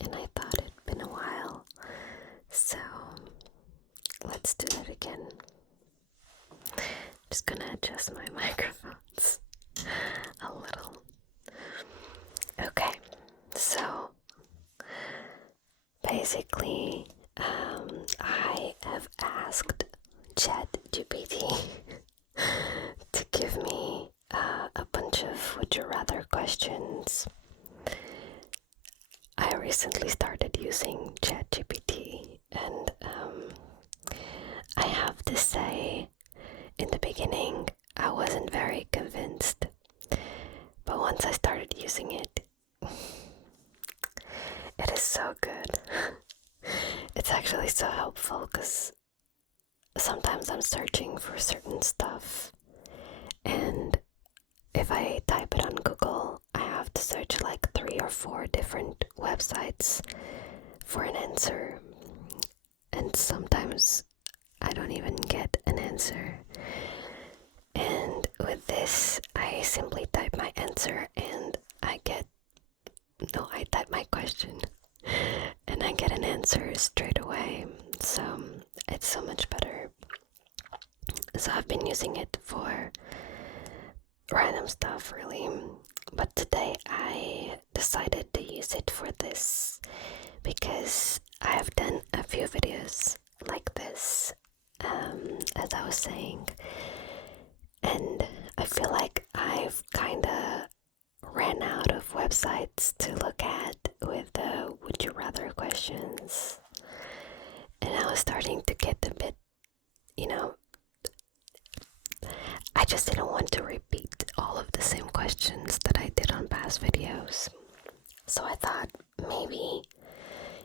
and I thought it'd been a while, so let's do that again. Just gonna adjust my microphones a little. Okay, so basically, I have asked ChatGPT to give me a bunch of would you rather questions. I recently started using ChatGPT, and I have to say, in the beginning, I wasn't very convinced, but once I started using it, it is so good. It's actually so helpful because sometimes I'm searching for certain stuff, and if I type it on Google, I have to search like 3 or 4 different websites for an answer, and sometimes I don't even get an answer. And with this, I simply type my answer and I type my question and I get an answer straight away. So it's so much better. So I've been using it for random stuff, really. But today I decided to use it for this because I have done a few videos like this, as I was saying, and I feel like I've kinda ran out of websites to look at with the would you rather questions, and I was starting to get a bit, I just didn't want to repeat all of the same questions that I did on past videos. So I thought maybe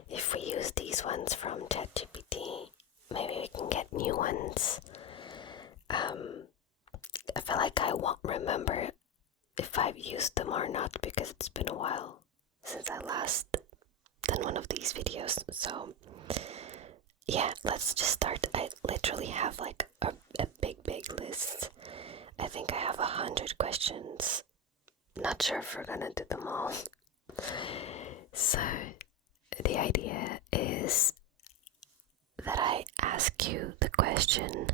if we use these ones from ChatGPT, maybe we can get new ones. I feel like I won't remember if I've used them or not because it's been a while since I last done one of these videos. So yeah, let's just start. I literally have like a big list. I think I have 100 questions. Not sure if we're gonna do them all. So the idea is that I ask you the question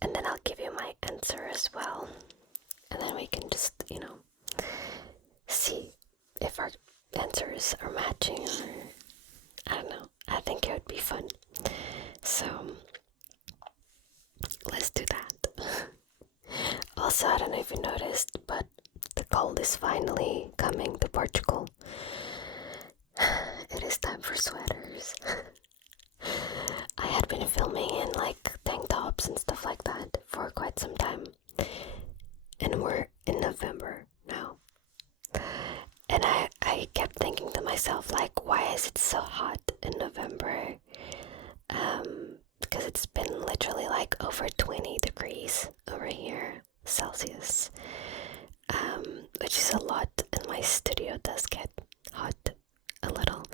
and then I'll give you my answer as well. And then we can just, see if our answers are matching, or I don't know. I think it would be fun. So let's do that. Also, I don't know if you noticed, but the cold is finally coming to Portugal. It is time for sweaters. I had been filming in like tank tops and stuff like that for quite some time, and we're in November now. And I kept thinking to myself, like, why is it so hot in November? Because it's been literally like over 20 degrees over here, Celsius, which is a lot, and my studio does get hot a little.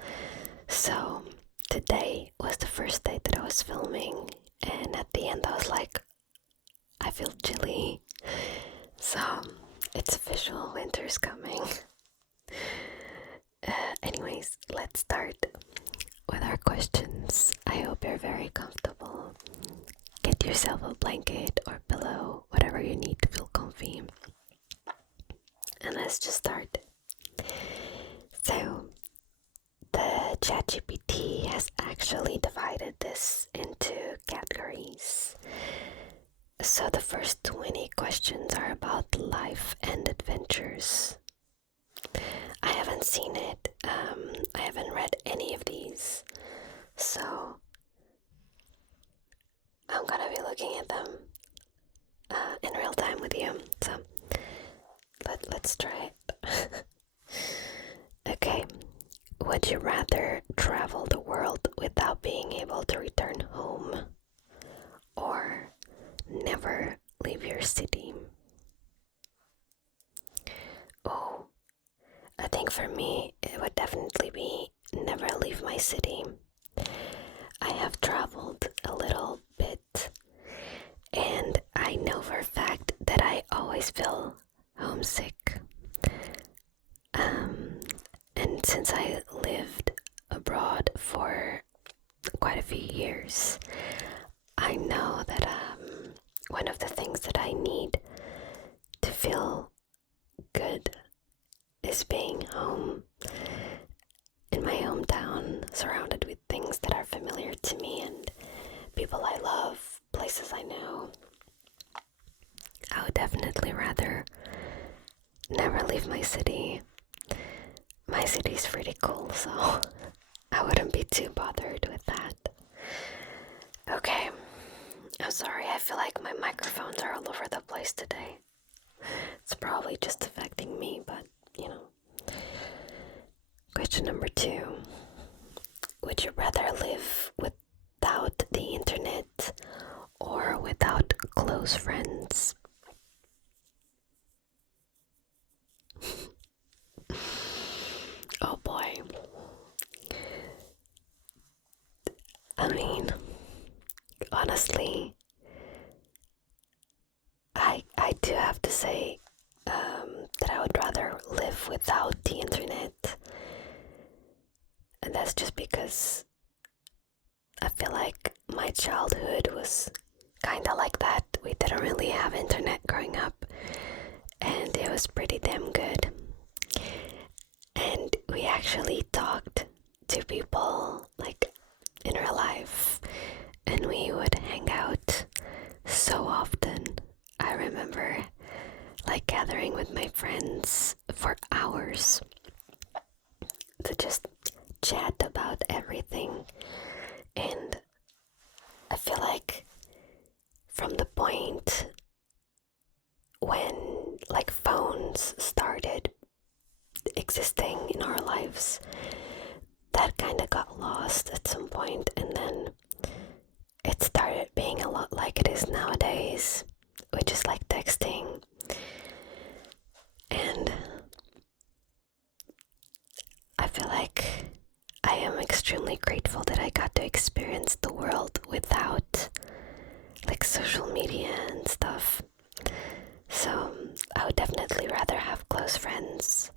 So today was the first day that I was filming, and at the end I was like, I feel chilly. So it's official, winter's coming. Anyways, let's start with our questions. I hope you're very comfortable. Get yourself a blanket or pillow, whatever you need to feel comfy. And let's just start. So, the ChatGPT has actually divided this into categories. So the first 20 questions are about life and adventures. I haven't seen it. I haven't read any of these. So I'm gonna be looking at them in real time with you. So let's try it. Okay. Would you rather travel the world without being able to return home, or never leave your city? Oh, I think for me it would definitely be never leave my city. I have traveled a little bit, and I know for a fact that I always feel homesick. And since I lived years. I know that one of the things that I need to feel good is being home in my hometown, surrounded with things that are familiar to me and people I love, places I know. I would definitely rather never leave my city. My city's pretty cool, so I wouldn't be too bothered with that. Okay, I'm sorry, I feel like my microphones are all over the place today. It's probably just affecting me, but you know. Question number 2. Would you rather live without the internet or without close friends? Oh boy. I mean, honestly, I do have to say that I would rather live without the internet. And that's just because I feel like my childhood was kind of like that. We didn't really have internet growing up, and it was pretty damn good. And we actually talked to people like in real life, and we would hang out so often. I remember like gathering with my friends for hours to just chat about everything. And I feel like from the point when like phones started existing in our lives, that kind of got lost at some point, and then it started being a lot like it is nowadays, which is like texting. And I feel like I am extremely grateful that I got to experience the world without like social media and stuff. So I would definitely rather have close friends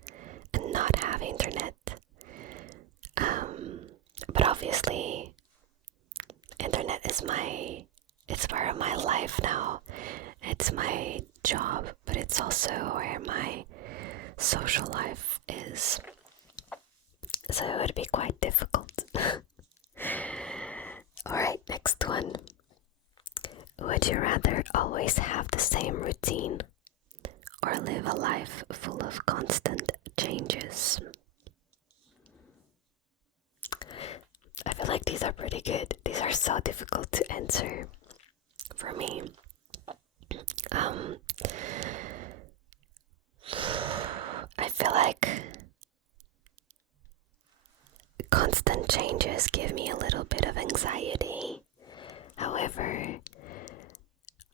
and not have internet. But obviously, internet is it's part of my life now. It's my job, but it's also where my social life is. So it would be quite difficult. Alright, next one. Would you rather always have the same routine or live a life full of constant changes? I feel like these are pretty good. These are so difficult to answer for me. I feel like constant changes give me a little bit of anxiety. However,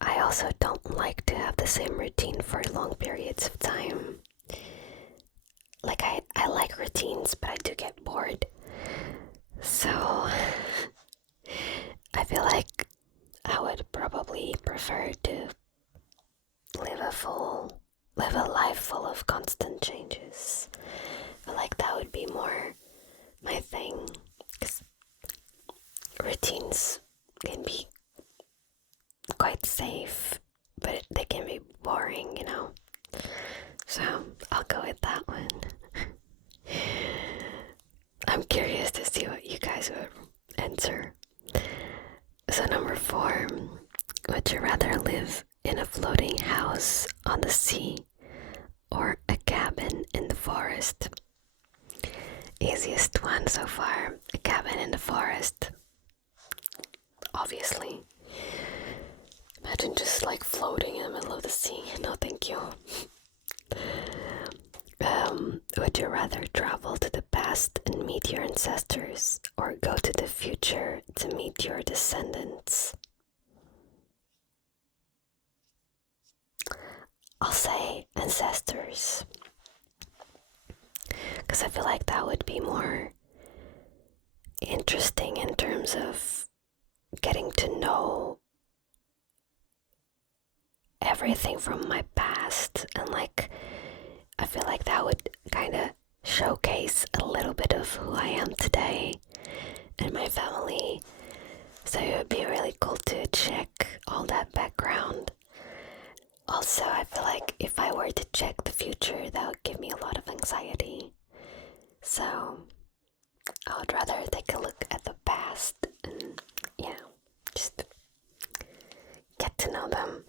I also don't like to have the same routine for long periods of time. Like I like routines, but I do get bored. So I feel like I would probably prefer to live a life full of constant changes. I feel like that would be more my thing, because routines can be quite safe, but they can be boring, you know. So I'll go with that one. I'm curious to see what you guys would answer. So number 4, would you rather live in a floating house on the sea or a cabin in the forest? Easiest one so far, a cabin in the forest. Obviously. Imagine just like floating in the middle of the sea. No, thank you. Would you rather travel to the past and meet your ancestors or go to the future to meet your descendants? I'll say ancestors, because I feel like that would be more interesting in terms of getting to know everything from my past, and like I feel like that would kind of showcase a little bit of who I am today and my family. So it would be really cool to check all that background. Also, I feel like if I were to check the future, that would give me a lot of anxiety. So I would rather take a look at the past and, just get to know them.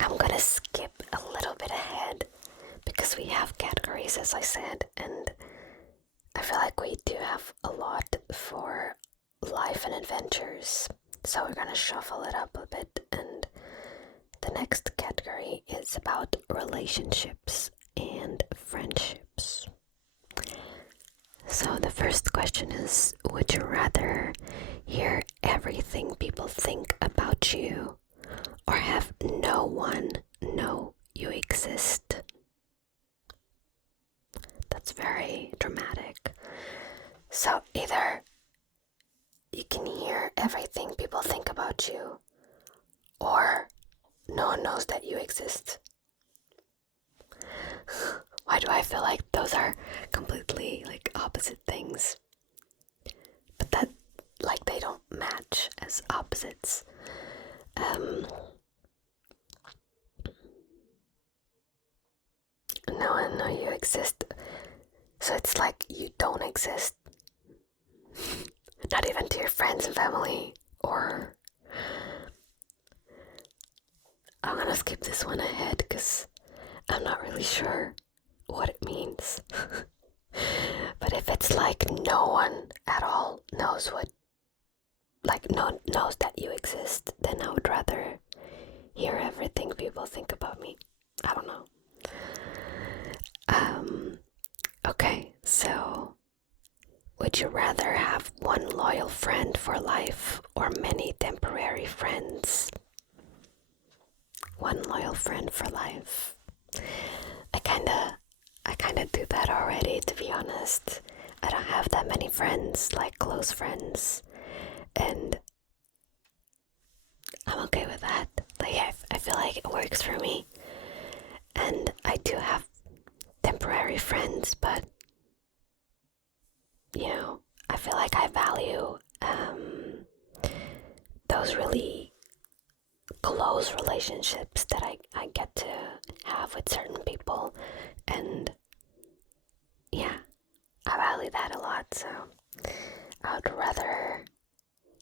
I'm gonna skip a little bit ahead because we have categories, as I said, and I feel like we do have a lot for life and adventures. So we're gonna shuffle it up a bit, and the next category is about relationships and friendships. So the first question is, would you rather hear everything people think about you or have no one know you exist? That's very dramatic. So either you can hear everything people think about you, or no one knows that you exist. Why do I feel like those are completely like opposite things? But that, like, they don't match as opposites. No one know you exist. So it's like you don't exist. Not even to your friends and family, or I'm gonna skip this one ahead because I'm not really sure what it means. But if it's like no one at all knows knows that you exist, then I would rather hear everything people think about me. I don't know. Okay, so would you rather have one loyal friend for life or many temporary friends? One loyal friend for life. I kinda do that already, to be honest. I don't have that many friends, like close friends, and I'm okay with that. Like, I feel like it works for me. And I do have temporary friends, but I feel like I value those really close relationships that I get to have with certain people, and I value that a lot. So I would rather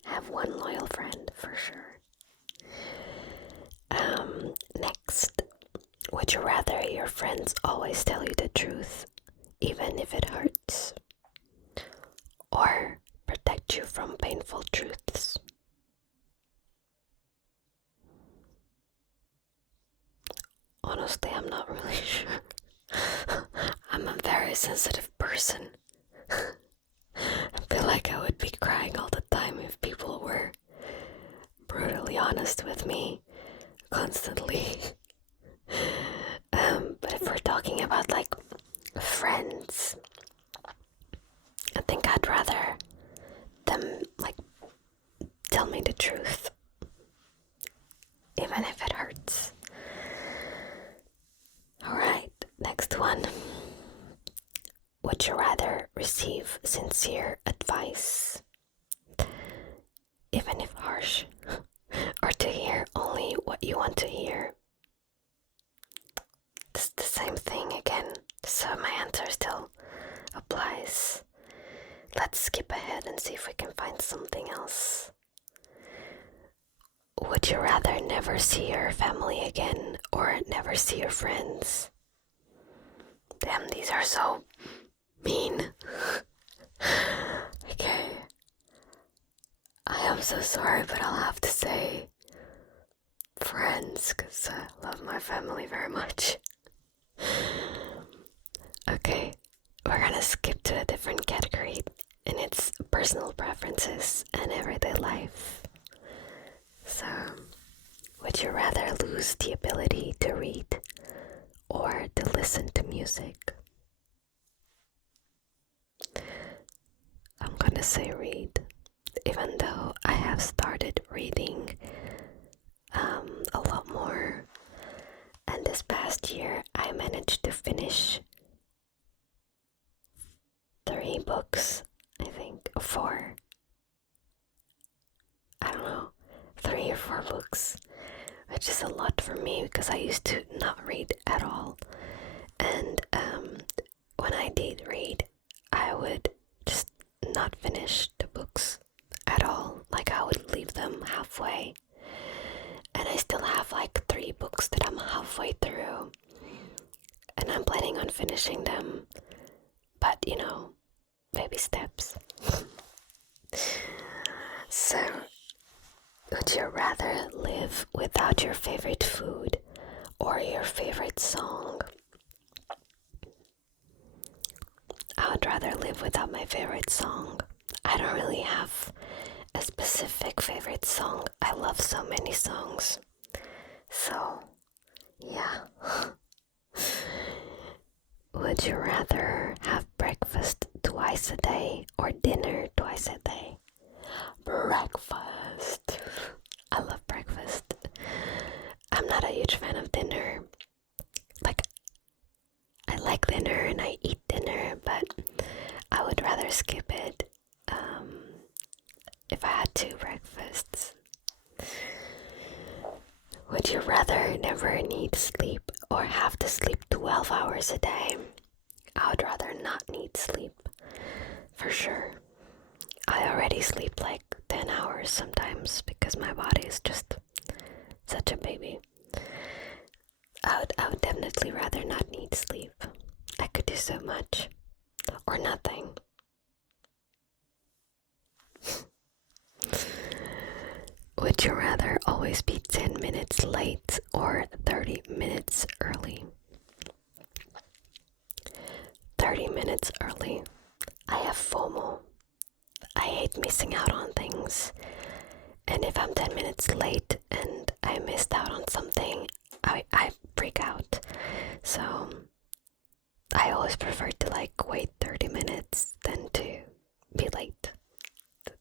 have one loyal friend for sure. Next, would you rather your friends always tell you the truth, even if it hurts, or protect you from painful truths? Honestly, I'm not really sure. I'm a very sensitive person. I feel like I would be crying all the time if people were brutally honest with me constantly. But if we're talking about like friends, I think I'd rather them like tell me the truth, even if it hurts. Alright, next one. Would you rather receive sincere advice, even if harsh, or to hear only what you want to hear? It's the same thing again, so my answer still applies. Let's skip ahead and see if we can find something else. Would you rather never see your family again or never see your friends? Damn, these are so mean. Okay. I am so sorry, but I'll have to say friends, because I love my family very much. Okay, we're gonna skip to a different category, and it's personal preferences and everyday life. So, would you rather lose the ability to read or to listen to music? I'm gonna say read, even though I have started reading a lot more, and this past year I managed to finish 3 books, I think, 4. books, which is a lot for me because I used to not read at all. And when I did read, I would just not finish the books at all. Like I would leave them halfway. And I still have like 3 books that I'm halfway through. And I'm planning on finishing them. But you know, baby steps. So, would you rather live without your favorite food or your favorite song? I would rather live without my favorite song. I don't really have a specific favorite song. I love so many songs. So, yeah. Would you rather have breakfast twice a day or dinner twice a day? Breakfast. I love breakfast. I'm not a huge fan of dinner. Like, I like dinner and I eat dinner, but I would rather skip it if I had 2 breakfasts. Would you rather never need sleep or have to sleep 12 hours a day? I would rather not need sleep, for sure. I already sleep like 10 hours sometimes because my body is just such a baby. I would definitely rather not need sleep. I could do so much. Or nothing. Would you rather always be 10 minutes late or 30 minutes early? 30 minutes early. I have FOMO. I hate missing out on things. And if I'm 10 minutes late and I missed out on something, I freak out. So I always prefer to like wait 30 minutes than to be late.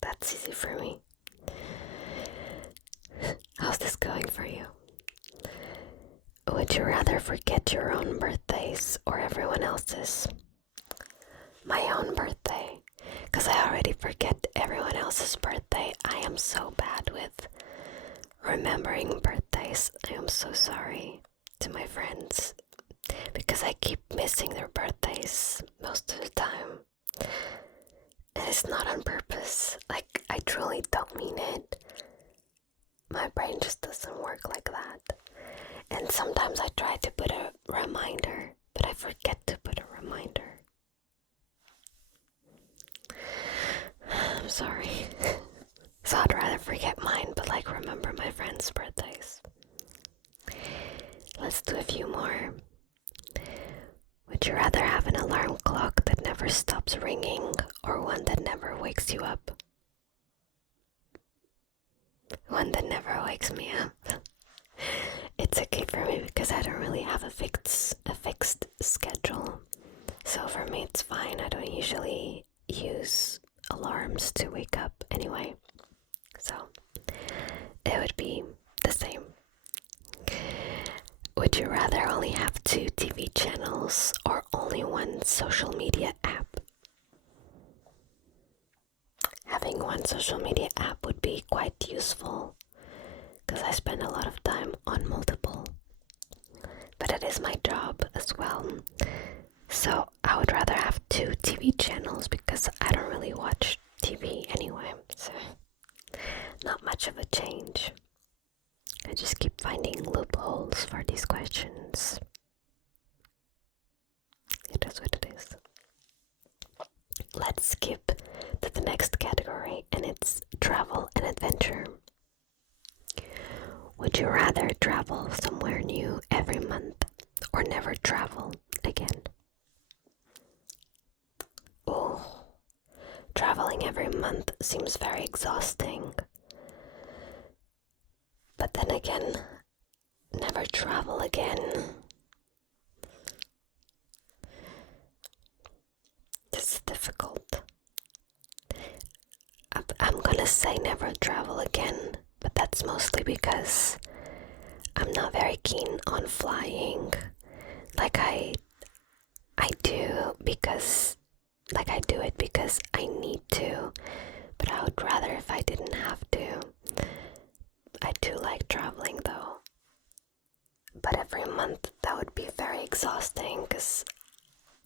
That's easy for me. How's this going for you? Would you rather forget your own birthdays or everyone else's? My own birthday. Because I already forget everyone else's birthday. I am so bad with remembering birthdays. I am so sorry to my friends. Because I keep missing their birthdays most of the time. And it's not on purpose. Like, I truly don't mean it. My brain just doesn't work like that. And sometimes I try to put a reminder, but I forget to put a reminder. I'm sorry. So I'd rather forget mine, but like remember my friends' birthdays. Let's do a few more. Would you rather have an alarm clock that never stops ringing or one that never wakes you up? One that never wakes me up. It's okay for me because I don't really have a fixed schedule. So for me it's fine. I don't usually use alarms to wake up anyway. So it would be the same. Would you rather only have 2 TV channels or only 1 social media app? Having 1 social media app would be quite useful because I spend a lot of time on multiple. But it is my job as well. So I would rather have 2 TV channels because I don't really watch TV anyway. So not much of a change. I just keep finding loopholes for these questions. It is what it is. Let's skip to the next category, and it's travel and adventure. Would you rather travel somewhere new every month or never travel again? Oh, traveling every month seems very exhausting. But then again, never travel again. This is difficult. I'm gonna say never travel again, but that's mostly because I'm not very keen on flying. Like I do because, like I do it because I need to, but I would rather if I didn't have to. I do like traveling though. But every month that would be very exhausting because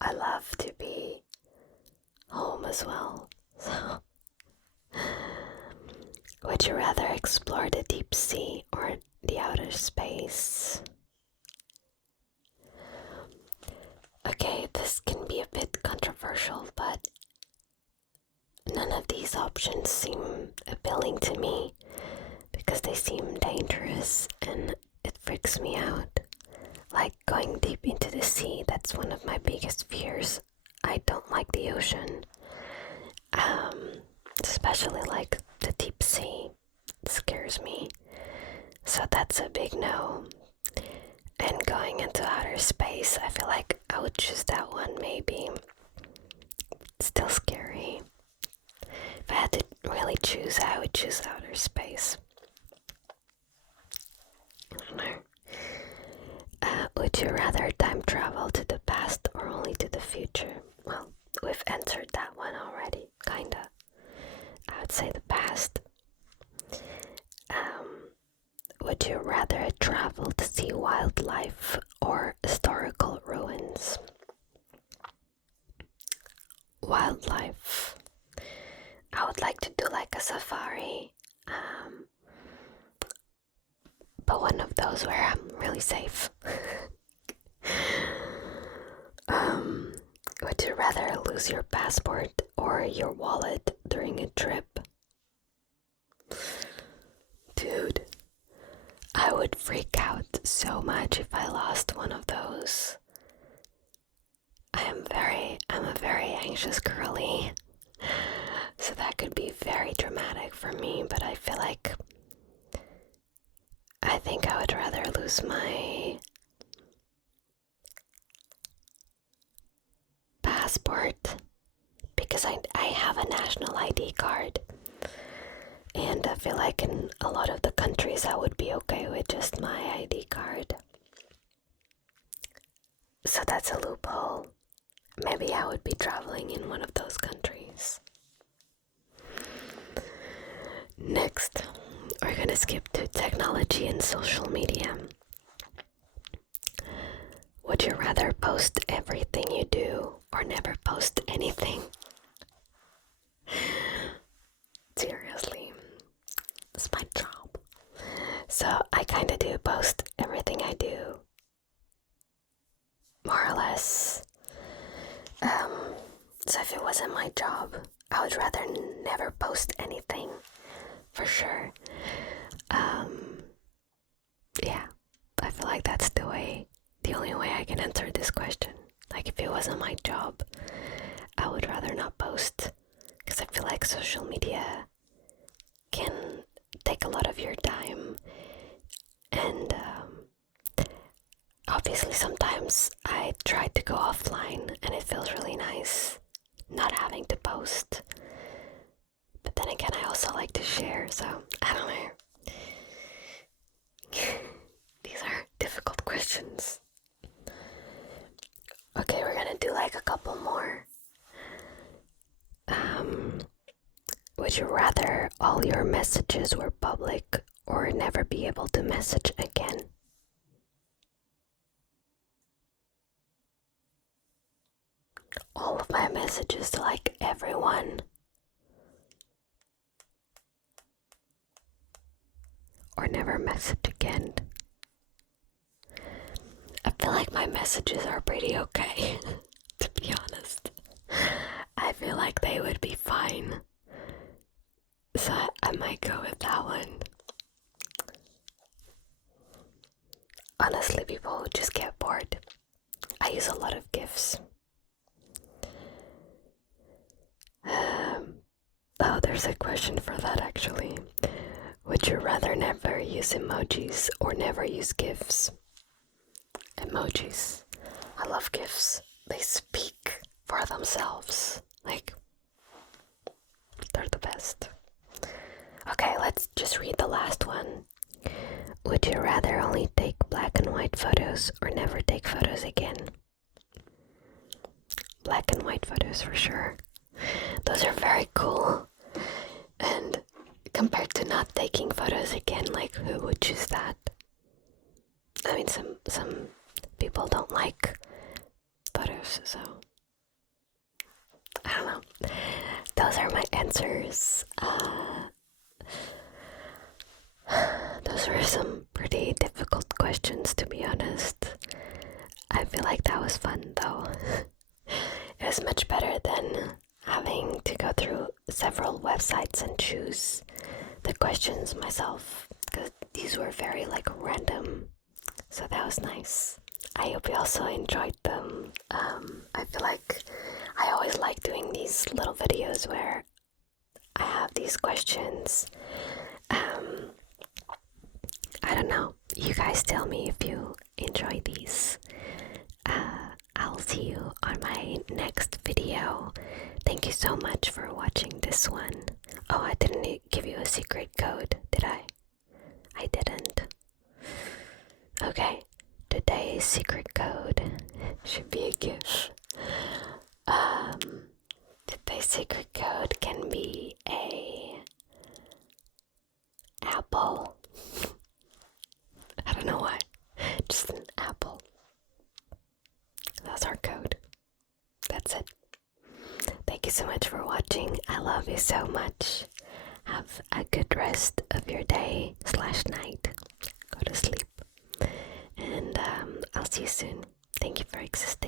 I love to be home as well. So, would you rather explore the deep sea or the outer space? Okay, this can be a bit controversial, but none of these options seem appealing to me because they seem dangerous and it freaks me out. Like going deep into the sea, that's one of my biggest fears. I don't like the ocean. Especially like the deep sea. It scares me. So that's a big no. And going into outer space, I feel like I would choose that one maybe. It's still scary. If I had to really choose, I would choose outer space. I don't know. Would you rather time travel to the past or only to the future? Well, we've answered that one already, kinda. I would say the past. Would you rather travel to see wildlife or historical ruins? Wildlife. I would like to do like a safari, but one of those where I'm really safe. Would you rather lose your passport or your wallet during a trip? Dude, I would freak out so much if I lost one of those. I'm a very anxious girly, so that could be very dramatic for me, but I feel like I think I would rather lose my passport because I have a national ID card, and I feel like in a lot of the countries I would be okay with just my ID card. So that's a loophole. Maybe I would be traveling in one of those countries. Next, we're gonna skip to technology and social media. Would you rather post everything you do or never post anything? Seriously, it's my job. So I kinda do post everything I do. More or less. So if it wasn't my job, I would rather never post anything. For sure. Yeah, I feel like that's the only way I can answer this question. Like if it wasn't my job, I would rather not post because I feel like social media can take a lot of your time, and obviously sometimes I try to go offline and it feels really nice not having to post. But then again, I also like to share, so I don't know. These are difficult questions. Okay, we're gonna do like a couple more. Would you rather all your messages were public or never be able to message again? All of my messages to like everyone, or never message again? I feel like my messages are pretty okay, to be honest. I feel like they would be fine. So I might go with that one. Honestly, people would just get bored. I use a lot of GIFs. Oh, there's a question for that actually. Would you rather never use emojis or never use GIFs? Emojis. I love GIFs. They speak for themselves. Like, they're the best. Okay, let's just read the last one. Would you rather only take black and white photos or never take photos again? Black and white photos for sure. Those are very cool and compared to not taking photos again, like who would choose that? I mean, some people don't like photos, so I don't know. Those are my answers. Those were some pretty difficult questions, to be honest. I feel like that was fun, though. It was much better than having to go through several websites and choose the questions myself, because these were very like random, so that was nice. I hope you also enjoyed them. I feel like I always like doing these little videos where I have these questions. I don't know, you guys tell me if you enjoy these. I'll see you on my next video. Thank you so much for watching this one. Oh, I didn't give you a secret code, did I? I didn't. Okay, today's secret code should be a GIF. Today's secret code can be a apple. I don't know why. Just an apple. That's our code. That's it. Thank you so much for watching. I love you so much. Have a good rest of your day / night. Go to sleep. And I'll see you soon. Thank you for existing.